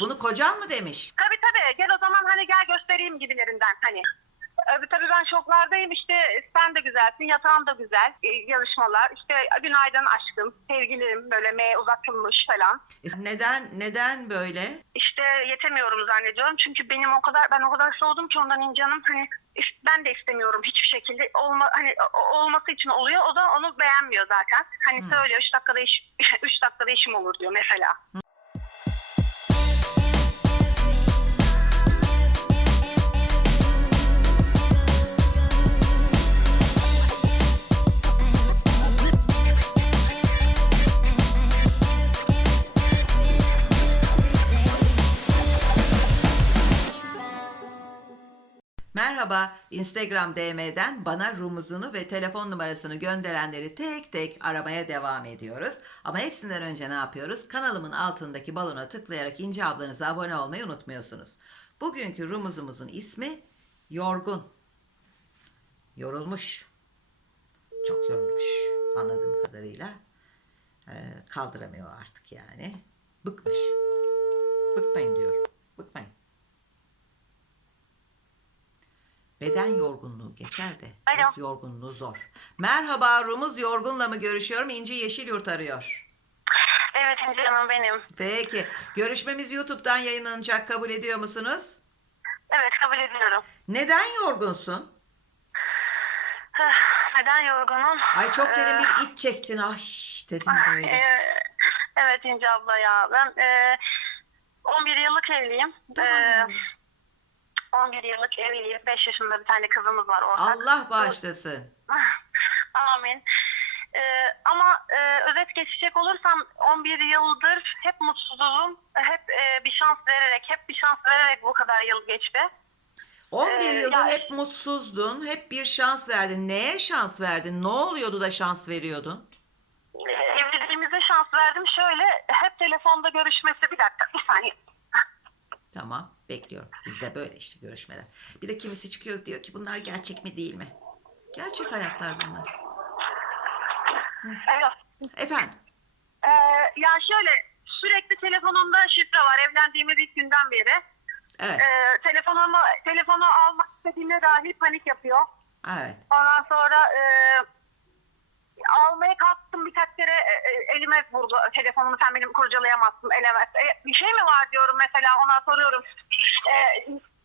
Bunu kocan mı demiş? Tabii tabii gel o zaman hani gel göstereyim gibilerinden hani. Ee, tabii ben şoklardayım işte sen de güzelsin yatağın da güzel Ee, yarışmalar işte günaydın aşkım sevgilim böyle M uzatılmış falan. E, Neden neden böyle? İşte yetemiyorum zannediyorum çünkü benim o kadar ben o kadar soğudum ki ondan İncan'ım hani is- ben de istemiyorum hiçbir şekilde olma hani o- olması için oluyor o da onu beğenmiyor zaten. Hani söylüyor 3 dakikada iş 3 dakikada işim olur diyor mesela. Instagram DM'den bana rumuzunu ve telefon numarasını gönderenleri tek tek aramaya devam ediyoruz. Ama hepsinden önce ne yapıyoruz? Kanalımın altındaki balona tıklayarak İnce ablanıza abone olmayı unutmuyorsunuz. Bugünkü rumuzumuzun ismi Yorgun. Yorulmuş. Çok yorulmuş anladığım kadarıyla. Ee, kaldıramıyor artık yani. Bıkmış. Bıkmayın diyorum. Bıkmayın. Beden yorgunluğu geçer de Alo. yorgunluğu zor. Merhaba Rumuz Yorgun'la mı görüşüyorum? İnci Yeşilyurt arıyor. Evet İnci Hanım benim. Peki. Görüşmemiz YouTube'dan yayınlanacak. Kabul ediyor musunuz? Evet kabul ediyorum. Neden yorgunsun? Neden yorgunum? Ay çok derin Ee, bir iç çektin. Ay dedin böyle. e, evet İnci abla ya. Ben e, 11 yıllık evliyim. Tamam E, yavrum. 11 yıllık evliyim. 5 yaşında bir tane kızımız var ortak. Allah bağışlasın. Amin. Ee, ama e, özet geçecek olursam 11 yıldır hep mutsuzum. Hep e, bir şans vererek, hep bir şans vererek bu kadar yıl geçti. 11 Ee, yıldır ya- hep mutsuzdun. Hep bir şans verdin. Neye şans verdin? Ne oluyordu da şans veriyordun? Ee, evliliğimize şans verdim. Şöyle hep telefonda görüşmesi bir dakika bir saniye. Tamam bekliyorum. Bizde böyle işte görüşmeler. Bir de kimisi çıkıyor diyor ki bunlar gerçek mi değil mi? Gerçek hayatlar bunlar. Evet. Efendim Ee, ya şöyle sürekli telefonumda şifre var evlendiğimiz ilk günden beri. evet Ee, telefonumu telefonu almak istediğimde dahi panik yapıyor. evet Ondan sonra e, almaya kalktım birkaç kere e, e, elime vurdu telefonumu sen benim kurcalayamazsın elemez. E, bir şey mi var diyorum mesela ona soruyorum. E,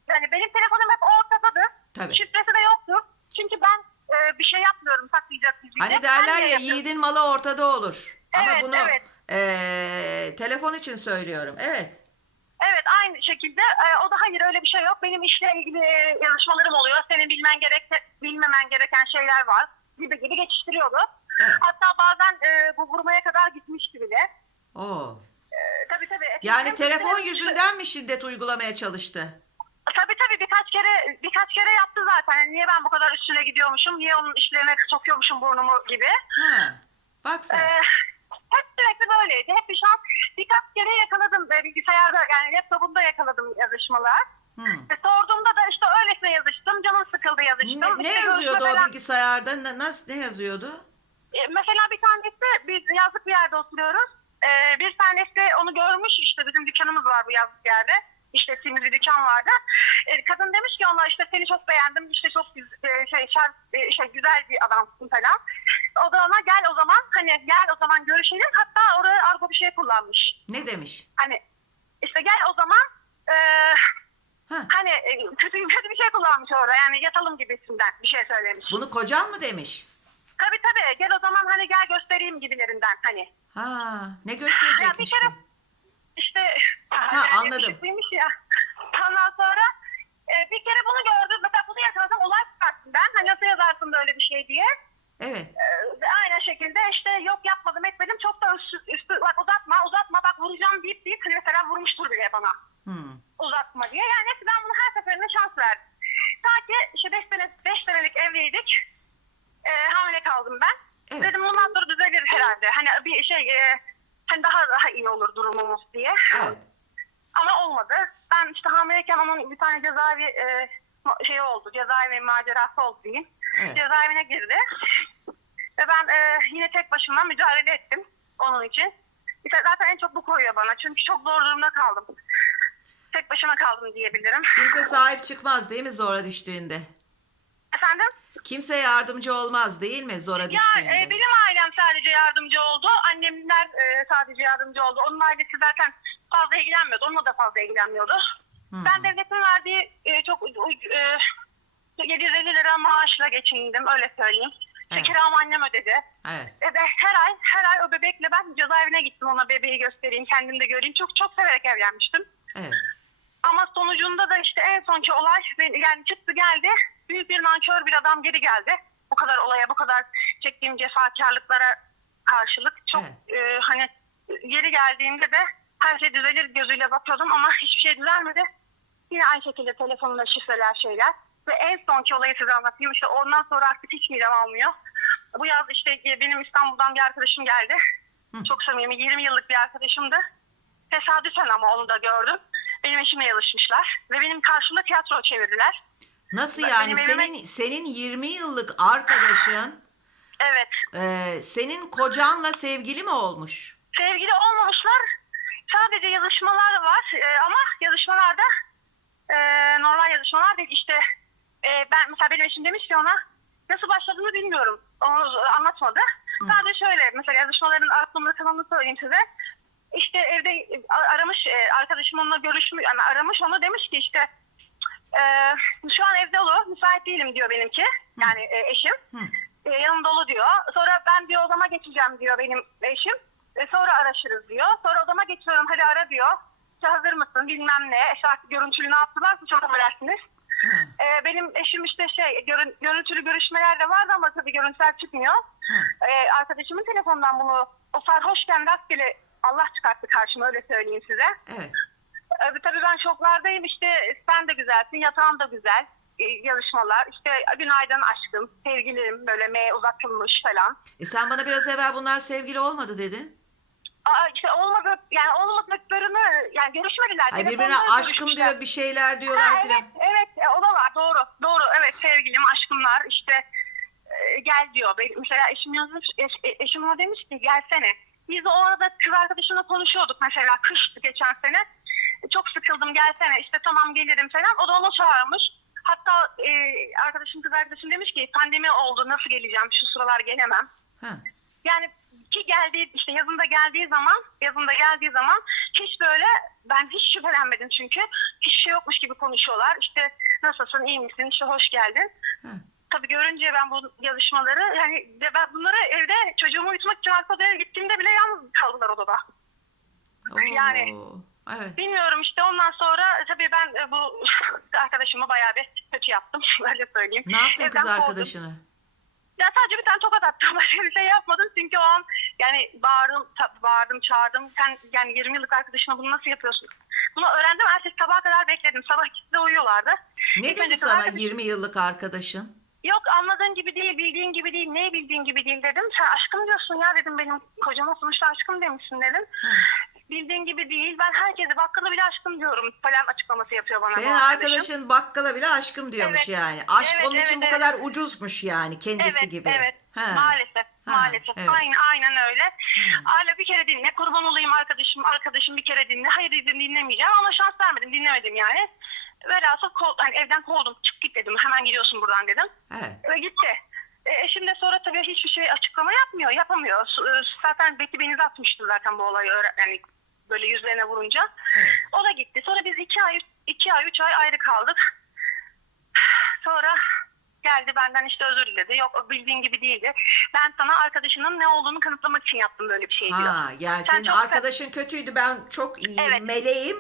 yani benim telefonum hep ortadadır. Tabii. Şifresi de yoktur. Çünkü ben e, bir şey yapmıyorum saklayacak bir Hani derler ya yiğidin malı ortada olur. Ama Evet, bunu evet. eee, telefon için söylüyorum. Evet. Evet aynı şekilde e, o da hayır öyle bir şey yok. Benim işle ilgili e, yarışmalarım oluyor. Senin bilmen gerek bilmemen gereken şeyler var gibi gibi geçiştiriyordu. Evet. Hatta bazen e, bu vurmaya kadar gitmişti bile. Oo. Yani telefon bizim- yüzünden mi şiddet uygulamaya çalıştı? Tabii tabii birkaç kere birkaç kere yaptı zaten. Yani niye ben bu kadar üstüne gidiyormuşum, niye onun işlerine sokuyormuşum burnumu gibi. Ha. Bak sen. Ee, hep sürekli böyleydi. Hep bir şans. Birkaç kere yakaladım e, bilgisayarda yani laptopumda yakaladım yazışmalar. E, sorduğumda da işte öylesine yazıştım. Canım sıkıldı yazıştım. Ne, ne İşte yazıyordu o falan- bilgisayarda? Ne, nasıl, ne yazıyordu? E, mesela bir tanesi biz yazlık bir yerde oturuyoruz. E, bir tanesi onu görmüş işte bizim dükkanımız var bu yazlık yerde. İşte simli bir dükkan vardı. E, kadın demiş ki ona işte seni çok beğendim. işte çok e, şey, şar, e, şey güzel bir adamsın falan. O da ona gel o zaman hani gel o zaman görüşelim. Hatta oraya argo bir şey kullanmış. Ne demiş? Hani işte gel o zaman e, Ha. hani e, kötü, kötü bir şey kullanmış orada. Yani yatalım gibisinden bir şey söylemiş. Bunu kocan mı demiş? Tabii tabii gel o zaman hani gel göstereyim gibilerinden hani. Ha, ne Ya bir gösterecekmiş kere ki? işte Ha, anladım. yakışıklıymış ya. Ondan sonra e, bir kere bunu gördüm. Mesela bunu yakaladım olay çıkarttım ben. Hani nasıl yazarsın böyle bir şey diye. Evet. E, aynı şekilde işte yok yapmadım etmedim. Çok da üstü, üstü bak uzatma uzatma bak vuracağım deyip deyip hani mesela vurmuştur bile bana. Hmm. Uzatma diye. Yani ben bunu her seferinde şans verdim. Ta ki işte 5 sene, beş senelik evliydik. E, hamile kaldım ben. Evet. Dedim bundan sonra düzelir herhalde. Hani bir şey e, hani daha daha iyi olur durumumuz diye. Evet. Ama olmadı. Ben işte hamileyken onun bir tane cezaevi e, şey oldu. Cezaevi macerası oldu diyeyim. Evet. Cezaevine girdi. Ve ben e, yine tek başıma mücadele ettim onun için. İşte zaten en çok bu koyuyor bana. Çünkü çok zor durumda kaldım. tek başıma kaldım diyebilirim. Kimse sahip çıkmaz değil mi zora düştüğünde? Efendim? Kimse yardımcı olmaz değil mi zora Ya düştüğünde? e, benim ailem sadece yardımcı oldu. Annemler e, sadece yardımcı oldu. Onun ailesi zaten fazla ilgilenmiyordu. Onunla da fazla ilgilenmiyordu. Hı. Ben devletin verdiği e, çok e, 750 lira maaşla geçindim öyle söyleyeyim. Evet. Kiramı annem ödedi. Evet. E, ve her ay her ay o bebekle ben cezaevine gittim ona bebeği göstereyim kendim de göreyim. Çok çok severek evlenmiştim. Evet. Ama sonucunda da işte en sonki olay yani çıktı geldi. Büyük bir nankör bir adam geri geldi. Bu kadar olaya, bu kadar çektiğim cefakarlıklara karşılık çok e, hani geri geldiğinde de her şey düzelir gözüyle bakıyordum ama hiçbir şey düzelmedi. Yine aynı şekilde telefonumda şifreler şeyler. Ve en sonki olayı size anlatayım. İşte ondan sonra artık hiç midem almıyor. Bu yaz işte benim İstanbul'dan bir arkadaşım geldi. Hı. Çok samimi 20 yıllık bir arkadaşımdı. Tesadüfen ama onu da gördüm. Benim eşimle yarışmışlar. Ve benim karşımda tiyatro çevirdiler. Nasıl Ben- yani benim evime- senin senin 20 yıllık arkadaşın Evet. e, senin kocanla sevgili mi olmuş? Sevgili olmamışlar. Sadece yazışmalar var. Ee, ama yazışmalarda e, normal yazışmalar değil. İşte e, ben mesela benim eşim demiş ki ona nasıl başladığını bilmiyorum. Onu anlatmadı. Sadece şöyle mesela yazışmaların aklımda kalanını söyleyeyim size. İşte evde e, aramış e, arkadaşım onunla görüşmüş yani aramış onu demiş ki işte e, şu an evde olur müsait değilim diyor benimki yani e, eşim. Hı. E, yanım dolu diyor. Sonra ben diyor odama geçeceğim diyor benim eşim. E, sonra araşırız diyor. Sonra odama geçiyorum hadi ara diyor. İşte hazır mısın bilmem ne. İşte artık görüntülü ne yaptılarsa çok affedersiniz. Hı. E, benim eşim işte şey görün, görüntülü görüşmeler de vardı ama tabii görüntüler çıkmıyor. Hı. E, arkadaşımın telefonundan bunu o sarhoşken rastgele Allah çıkarttı karşıma öyle söyleyeyim size. Evet. E, tabii ben şoklardayım işte sen de güzelsin yatağın da güzel e, yarışmalar işte günaydın aşkım sevgilim böyle me uzatılmış falan. E sen bana biraz evvel bunlar sevgili olmadı dedin. Aa, işte olmadı yani olmadıklarını yani görüşmediler. Ay birbirine Telefonla aşkım görüşmüşler. diyor bir şeyler Ha, diyorlar evet, filan. evet e, o da var doğru doğru evet sevgilim aşkımlar işte e, gel diyor. Mesela eşim yazmış eş, e- eşim ona demiş ki gelsene. Biz o arada kız arkadaşımla konuşuyorduk mesela kıştı geçen sene. Çok sıkıldım gelsene işte tamam gelirim falan. O da onu çağırmış. Hatta e, arkadaşım kız arkadaşım demiş ki pandemi oldu nasıl geleceğim şu sıralar gelemem. Ha. Yani ki geldiği işte yazında geldiği zaman yazında geldiği zaman hiç böyle ben hiç şüphelenmedim çünkü hiçbir şey yokmuş gibi konuşuyorlar. İşte nasılsın iyi misin işte hoş geldin. Ha. Tabii görünce ben bu yazışmaları yani ben bunları evde çocuğumu uyutmak için arka odaya gittiğimde bile yalnız kaldılar odada. Oo. Yani- Evet. Bilmiyorum işte ondan sonra tabii ben e, bu arkadaşımı bayağı bir kötü yaptım öyle söyleyeyim. Ne yaptın Evden kız kovdum. arkadaşını? Ya sadece bir tane tokat attım. Başka bir şey yapmadım. Çünkü o an yani bağırdım, bağırdım, çağırdım. Sen yani 20 yıllık arkadaşına bunu nasıl yapıyorsun? Bunu öğrendim. Ertesi sabaha kadar bekledim. Sabah ikisi de uyuyorlardı. Ne İlk dedi sana arkadaş- 20 yıllık arkadaşın? Yok anladığın gibi değil, bildiğin gibi değil. Ne bildiğin gibi değil dedim. Sen aşkım diyorsun ya dedim benim kocama sonuçta aşkım demişsin dedim. Bildiğin gibi değil. Ben herkese bakkala bile aşkım diyorum falan açıklaması yapıyor bana. bu Senin arkadaşım. arkadaşın bakkala bile aşkım diyormuş Evet. yani. Aşk Evet, onun için evet, bu evet. kadar ucuzmuş yani kendisi evet, gibi. Evet, Ha. maalesef, Ha, maalesef. evet. Aynen, aynen öyle. Hı. Hala bir kere dinle, kurban olayım arkadaşım, arkadaşım bir kere dinle. Hayır dedim dinlemeyeceğim ama şans vermedim, dinlemedim yani. Velhasıl kol, hani evden kovdum, çık git dedim, hemen gidiyorsun buradan dedim. Evet. Ve gitti. E, eşim de sonra tabii hiçbir şey açıklama yapmıyor, yapamıyor. E, Zaten Betty Beniz atmıştı zaten bu olayı, yani böyle yüzlerine vurunca. Evet. O da gitti. Sonra biz iki ay, iki ay, üç ay ayrı kaldık. Sonra geldi benden işte özür diledi. Yok o bildiğin gibi değildi. Ben sana arkadaşının ne olduğunu kanıtlamak için yaptım böyle bir şey diyor. Ha, yani Sen senin çok- arkadaşın kötüydü ben çok iyi Evet. meleğim.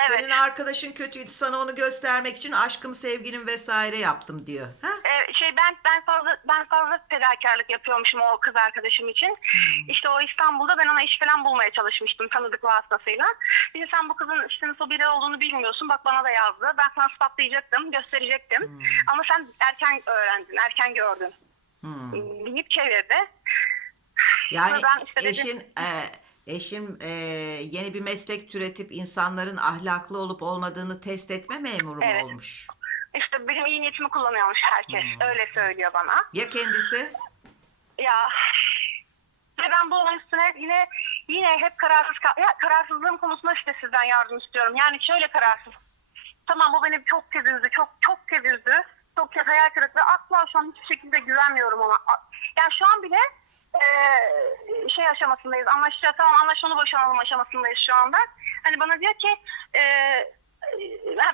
Evet. Senin arkadaşın kötüydü sana onu göstermek için aşkım sevgilim vesaire yaptım diyor. Ha? Şey ben ben fazla ben fazla fedakarlık yapıyormuşum o kız arkadaşım için. Hmm. İşte o İstanbul'da ben ona iş falan bulmaya çalışmıştım tanıdık vasıtasıyla. De sen bu kızın işte nasıl biri olduğunu bilmiyorsun. Bak bana da yazdı. Ben sana ispatlayacaktım, gösterecektim. Hmm. Ama sen erken öğrendin, erken gördün. Hmm. Deyip çevirdi. Yani işte dedim- eşin e, eşin e, yeni bir meslek türetip insanların ahlaklı olup olmadığını test etme memuru mu Evet. olmuş? İşte benim iyi niyetimi kullanıyormuş herkes. Hmm. Öyle söylüyor bana. Ya kendisi? Ya ve ben bu olay üstüne yine yine hep kararsız kal- ya, kararsızlığım konusunda işte sizden yardım istiyorum. Yani şöyle kararsız. Tamam bu beni çok kez üzdü. Çok çok kez üzdü. Çok kez hayal kırıklığı. Asla şu an hiçbir şekilde güvenmiyorum ona. Yani şu an bile eee, şey aşamasındayız. Anlaşacağız. Tamam anlaşmalı boşanalım aşamasındayız şu anda. Hani bana diyor ki ha,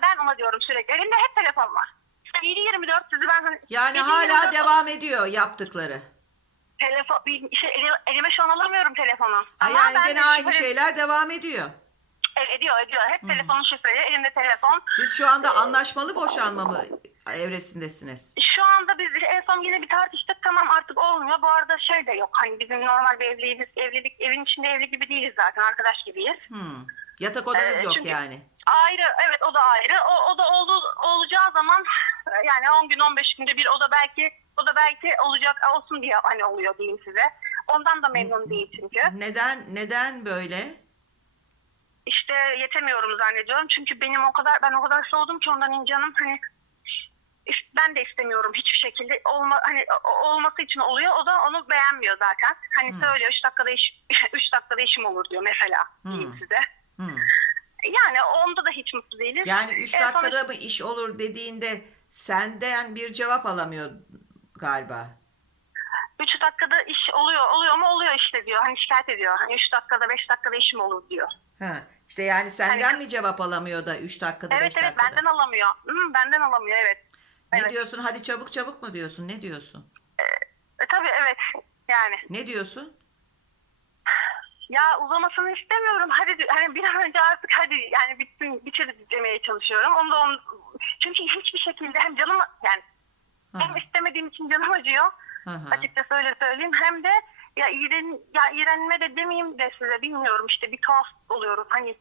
ben ona diyorum sürekli. Elimde hep telefon var. İşte 7-24 sizi ben hani Yani 7-24 hala devam ediyor yaptıkları. telefon bir şey, eli- elime şu an alamıyorum telefonu. Ha, Ama yani ben gene de aynı şeyler devam ediyor. E- ediyor ediyor. Hep telefonun şifreli. Elimde telefon. Siz şu anda anlaşmalı boşanma mı evresindesiniz? Şu anda biz en son yine bir tartıştık. Tamam artık olmuyor. Bu arada şey de yok. Hani bizim normal bir evliliğimiz, evlilik, evin içinde evli gibi değiliz zaten. Arkadaş gibiyiz. Hmm. Yatak odanız Ee, yok çünkü- yani. Ayrı. Evet o da ayrı. O, o da oldu, olacağı zaman yani 10 gün 15 günde bir o da belki o da belki olacak olsun diye hani oluyor diyeyim size. Ondan da memnun değil çünkü. Neden neden böyle? İşte yetemiyorum zannediyorum. Çünkü benim o kadar ben o kadar soğudum ki ondan incanım hani ben de istemiyorum hiçbir şekilde olma hani olması için oluyor. O da onu beğenmiyor zaten. Hani Hmm. söylüyor 3 dakikada iş 3 dakikada işim olur diyor mesela diyeyim Hmm. size. Hmm. Yani onda da hiç mutlu değiliz. Yani 3 En son- dakikada mı iş olur dediğinde senden bir cevap alamıyor galiba. 3 dakikada iş oluyor oluyor mu oluyor işte diyor. Hani şikayet ediyor. Hani 3 dakikada 5 dakikada işim olur diyor. Ha. İşte yani senden Hani- mi cevap alamıyor da 3 dakikada 5 Evet evet dakikada? benden alamıyor. Hı, benden alamıyor evet. Ne evet. diyorsun? Hadi çabuk çabuk mu diyorsun? Ne diyorsun? E, tabii evet. Yani Ne diyorsun? Ya uzamasını istemiyorum. Hadi di- hani bir an önce artık hadi yani bitsin bitir demeye çalışıyorum. Onu da onu, çünkü hiçbir şekilde hem canım yani Hı hem hı. istemediğim için canım acıyor. Hı hı. Açıkçası öyle söyleyeyim. Hem de ya iğren ya iğrenme de demeyeyim de size bilmiyorum işte bir tuhaf oluyoruz. Hani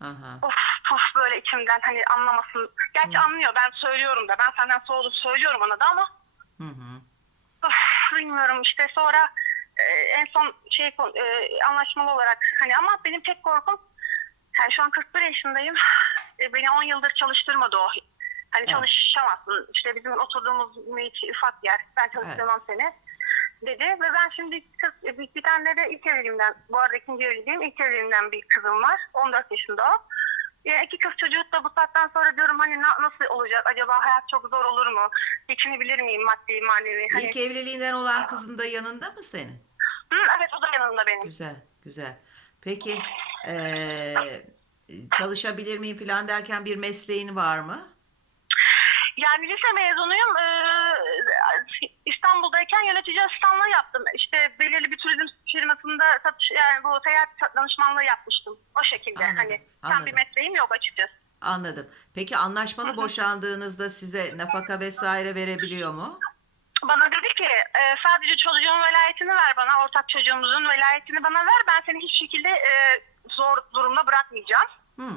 Aha. of puf böyle içimden hani anlamasın. Gerçi anlıyor ben söylüyorum da ben senden soğudum söylüyorum ona da ama Hı hı. Of, bilmiyorum işte sonra e, en son şey e, anlaşmalı olarak hani ama benim tek korkum yani şu an 41 yaşındayım. E, beni 10 yıldır çalıştırmadı o. Hani Evet. çalışamazsın. İşte bizim oturduğumuz mühit ufak yer. Ben çalıştırmam seni dedi. Ve ben şimdi kız, e, bir, bir tane de ilk evliliğimden bu arada ikinci evliliğim ilk evliliğimden bir kızım var. 14 yaşında o ya iki kız çocuğu da bu saatten sonra diyorum hani na- nasıl olacak acaba hayat çok zor olur mu geçinebilir miyim maddi manevi hani İlk evliliğinden olan kızın da yanında mı senin? Hı, evet o da yanında benim. Güzel, güzel. Peki eee, çalışabilir miyim falan derken bir mesleğin var mı? Yani lise mezunuyum. Ee, İstanbul'dayken yönetici asistanlığı yaptım. İşte belirli bir turizm firmasında satış, yani bu seyahat danışmanlığı yapmıştım. O şekilde. Anladım, hani tam anladım. bir mesleğim yok açıkçası. Anladım. Peki anlaşmalı boşandığınızda size nafaka vesaire verebiliyor mu? Bana dedi ki e, sadece çocuğun velayetini ver bana. Ortak çocuğumuzun velayetini bana ver. Ben seni hiç şekilde e, zor durumda bırakmayacağım. Hı.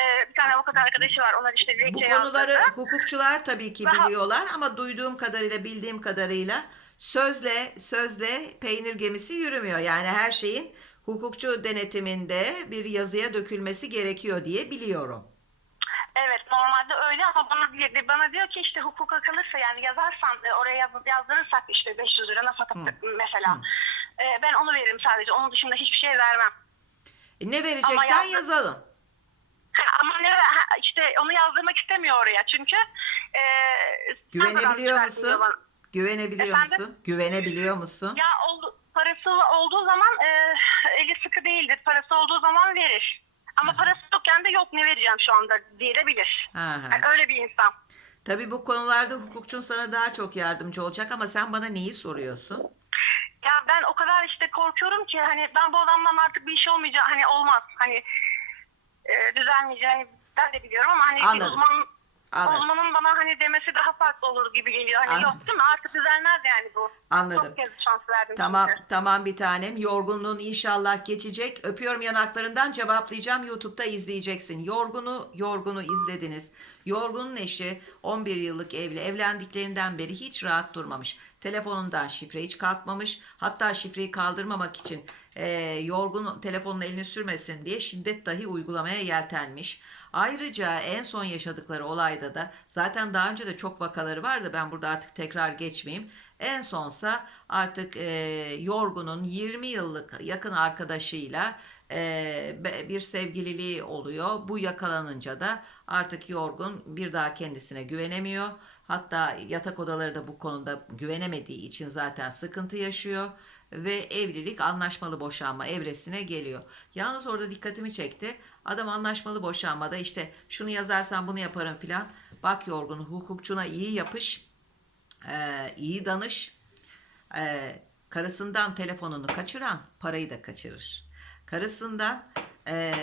E, bir tane avukat arkadaşı var. Ona işte Bu dilekçe konuları yazdırdı. hukukçular tabii ki Daha- biliyorlar ama duyduğum kadarıyla, bildiğim kadarıyla sözle sözle peynir gemisi yürümüyor. Yani her şeyin hukukçu denetiminde bir yazıya dökülmesi gerekiyor diye biliyorum. Evet normalde öyle ama bana diyor, bana diyor ki işte hukuka kalırsa yani yazarsan e, oraya yaz, yazdırırsak işte 500 lira nafaka mesela. E, ben onu veririm sadece. Onun dışında hiçbir şey vermem. E, ne vereceksen yazdı- yazalım. Ha, ama ne ha, işte onu yazdırmak istemiyor oraya çünkü e, Güvenebiliyor sen musun? bana. Güvenebiliyor Efendim? musun? Güvenebiliyor musun? Ya oldu, parası olduğu zaman e, eli sıkı değildir. Parası olduğu zaman verir. Ama parası yokken de yok ne vereceğim şu anda diyebilir. Yani öyle bir insan. Tabii bu konularda hukukçun sana daha çok yardımcı olacak ama sen bana neyi soruyorsun? Ya ben o kadar işte korkuyorum ki hani ben bu adamdan artık bir iş olmayacak hani olmaz hani e, düzelmeyeceğini ben de biliyorum ama hani Anladım. uzman Anladım. uzmanın bana hani demesi daha farklı olur gibi geliyor. Hani Anladım. yok değil mi artık düzelmez yani bu. Anladım. Çok kez şans verdim Tamam çünkü. tamam bir tanem. Yorgunluğun inşallah geçecek. Öpüyorum yanaklarından cevaplayacağım. YouTube'da izleyeceksin. Yorgunu yorgunu izlediniz. Yorgunun eşi 11 yıllık evli. Evlendiklerinden beri hiç rahat durmamış. Telefonundan şifre hiç kalkmamış. Hatta şifreyi kaldırmamak için e, yorgun telefonun elini sürmesin diye şiddet dahi uygulamaya yeltenmiş. Ayrıca en son yaşadıkları olayda da zaten daha önce de çok vakaları vardı. Ben burada artık tekrar geçmeyeyim. En sonsa artık e, Yorgun'un 20 yıllık yakın arkadaşıyla e, bir sevgililiği oluyor. Bu yakalanınca da artık Yorgun bir daha kendisine güvenemiyor. Hatta yatak odaları da bu konuda güvenemediği için zaten sıkıntı yaşıyor ve evlilik anlaşmalı boşanma evresine geliyor. Yalnız orada dikkatimi çekti. Adam anlaşmalı boşanmada işte şunu yazarsan bunu yaparım filan. Bak Yorgun hukukçuna iyi yapış, e, iyi danış. E, karısından telefonunu kaçıran parayı da kaçırır. Karısından e,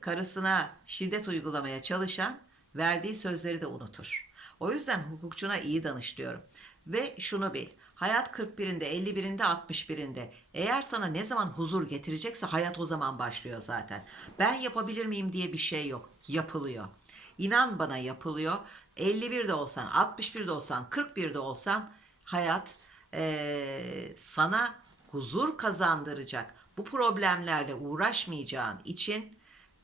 karısına şiddet uygulamaya çalışan verdiği sözleri de unutur. O yüzden hukukçuna iyi danış diyorum. Ve şunu bil. Hayat 41'inde, 51'inde, 61'inde. Eğer sana ne zaman huzur getirecekse hayat o zaman başlıyor zaten. Ben yapabilir miyim diye bir şey yok. Yapılıyor. İnan bana yapılıyor. 51'de olsan, 61'de olsan, 41'de olsan hayat eee, sana huzur kazandıracak. Bu problemlerle uğraşmayacağın için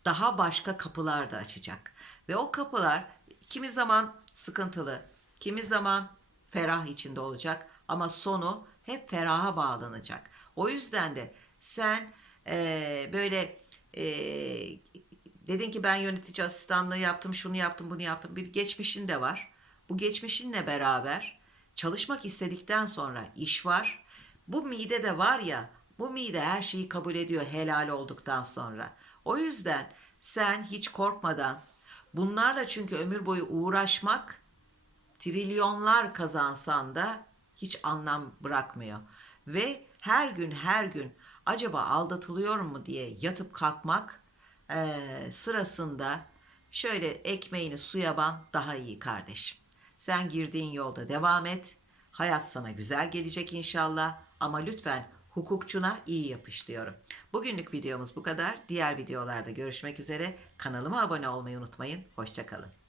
daha başka kapılar da açacak. Ve o kapılar kimi zaman sıkıntılı, kimi zaman ferah içinde olacak ama sonu hep feraha bağlanacak. O yüzden de sen eee, böyle eee, dedin ki ben yönetici asistanlığı yaptım, şunu yaptım, bunu yaptım. Bir geçmişin de var. Bu geçmişinle beraber çalışmak istedikten sonra iş var. Bu mide de var ya, bu mide her şeyi kabul ediyor helal olduktan sonra. O yüzden sen hiç korkmadan bunlarla çünkü ömür boyu uğraşmak trilyonlar kazansan da hiç anlam bırakmıyor. Ve her gün her gün acaba aldatılıyor mu diye yatıp kalkmak eee, sırasında şöyle ekmeğini suya ban daha iyi kardeşim. Sen girdiğin yolda devam et. Hayat sana güzel gelecek inşallah ama lütfen hukukçuna iyi yapış diyorum. Bugünlük videomuz bu kadar. Diğer videolarda görüşmek üzere. Kanalıma abone olmayı unutmayın. Hoşçakalın.